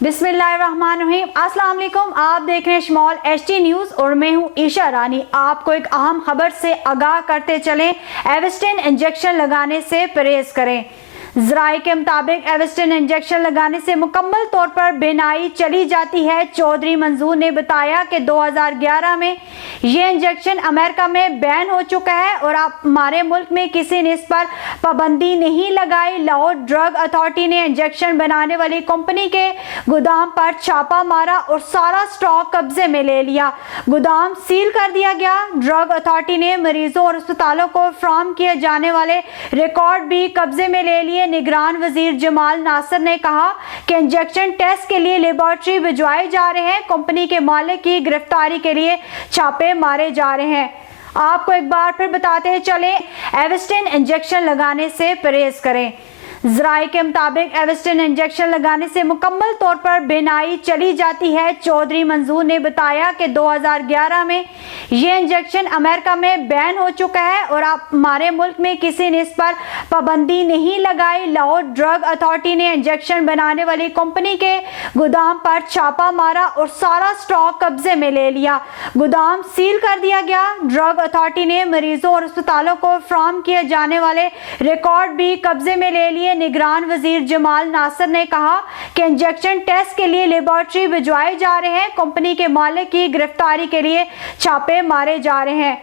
बिस्मिल्लाहिर्रहमानिर्रहीम। अस्सलाम वालेकुम। आप देख रहे हैं स्मॉल एचटी न्यूज और मैं हूं ईशा रानी। आपको एक अहम खबर से आगाह करते चलें, एविस्टिन इंजेक्शन लगाने से परहेज करें। ज़राए के मुताबिक एविस्टिन इंजेक्शन लगाने से मुकम्मल तौर पर बीनाई चली जाती है। चौधरी मंजूर ने बताया कि 2011 में ये इंजेक्शन अमेरिका में बैन हो चुका है और हमारे मुल्क में किसी ने इस पर पाबंदी नहीं लगाई। लाहौर ड्रग अथॉरिटी ने इंजेक्शन बनाने वाली कंपनी के गोदाम पर छापा मारा और सारा स्टॉक कब्जे में ले लिया। गोदाम सील कर दिया गया। ड्रग अथॉरिटी ने मरीजों और अस्पतालों को फ्राहम किए जाने वाले रिकॉर्ड भी कब्जे में ले लिए। निगरान वजीर जमाल नासिर ने कहा कि इंजेक्शन टेस्ट के लिए लेबोरेटरी भिजवाए जा रहे हैं। कंपनी के मालिक की गिरफ्तारी के लिए छापे मारे जा रहे हैं। आपको एक बार फिर बताते चले, एविस्टिन इंजेक्शन लगाने से परहेज करें। ज़राए के मुताबिक एविस्टिन इंजेक्शन लगाने से मुकम्मल तौर पर बीनाई चली जाती है। चौधरी मंजूर ने बताया कि 2011 में ये इंजेक्शन अमेरिका में बैन हो चुका है और हमारे मुल्क में किसी ने इस पर पाबंदी नहीं लगाई। लाहौर ड्रग अथॉरिटी ने इंजेक्शन बनाने वाली कंपनी के गोदाम पर छापा मारा और सारा स्टॉक कब्जे में ले लिया। गोदाम सील कर दिया गया। ड्रग अथॉरिटी ने मरीजों और अस्पतालों को फ्राहम किए जाने वाले रिकॉर्ड भी कब्जे में ले लिए। निगरान वजीर जमाल नासिर ने कहा कि इंजेक्शन टेस्ट के लिए लेबोरेटरी भिजवाए जा रहे हैं। कंपनी के मालिक की गिरफ्तारी के लिए छापे मारे जा रहे हैं।